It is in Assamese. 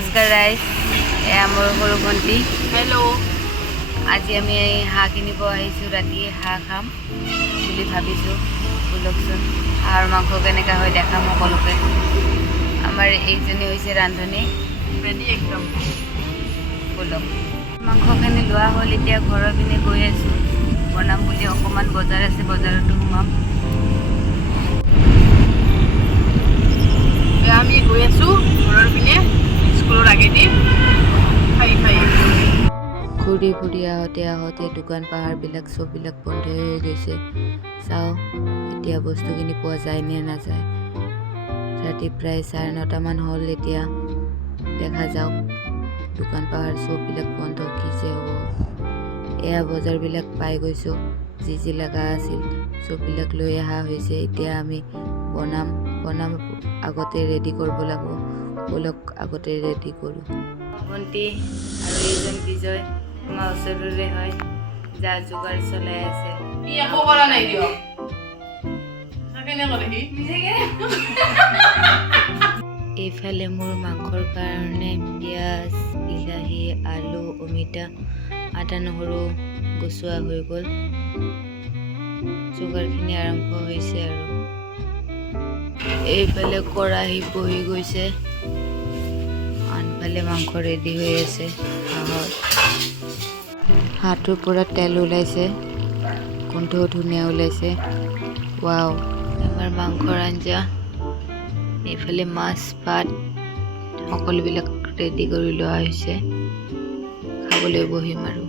নমস্কাৰ ৰাইজ এয়া মোৰ সৰু ভণ্টি হেল্ল' আজি আমি এই হাঁহ কিনিব আহিছোঁ ৰাতি হাঁহ খাম বুলি ভাবিছোঁ ব'লকচোন হাঁহৰ মাংস কেনেকুৱা হয় দেখাম সকলোকে আমাৰ এইজনী হৈছে ৰান্ধনী ৰেডি একদম ব'লক মাংসখিনি লোৱা হ'ল এতিয়া ঘৰৰ পিনে গৈ আছোঁ বনাম বুলি অকণমান বজাৰ আছে বজাৰতো সোমাম ঘূৰি ফুৰি আহোঁতে আহোঁতে দোকান, পাহাৰবিলাক চববিলাক বন্ধই হৈ গৈছে। চাওঁ, এতিয়া বস্তুখিনি পোৱা যায় নে নাযায়। ৰাতি প্ৰায় চাৰে নটামান হ'ল এতিয়া। দেখা যাওক, দোকান, পাহাৰ চববিলাক বন্ধ, কি যে হ'ব। এয়া বজাৰবিলাক পাই গৈছোঁ, যি যি লগা আছিল, চববিলাক লৈ অহা হৈছে। এতিয়া আমি বনাম বনাম, আগতে ৰেডি কৰিব লাগিব। ব'লক, আগতে ৰেডি কৰোঁ। ভণ্টি আৰু এইজন বিজয়। আমাৰ ওচৰৰে হয় যা যোগাৰ চলাই আছে। ই একো কৰা নাই দিয়ক। এইফালে মোৰ মাংসৰ কাৰণে পিঁয়াজ বিলাহী আলু অমিতা আদা নহৰু গুচোৱা হৈ গ'ল। যোগাৰখিনি আৰম্ভ হৈছে আৰু। এইফালে কেৰাহী বহি গৈছে। আনফালে মাংস ৰেডি হৈ আছে। হাঁহৰ হাঁহটোৰ পৰা তেল ওলাইছে কণ্ঠও ধুনীয়া ওলাইছে। ৱাও। আমাৰ মাংসৰ আঞ্জা এইফালে মাছ, ভাত, সকলোবিলাক ৰেডি কৰি লোৱা হৈছে। খাবলৈ বহিম আৰু।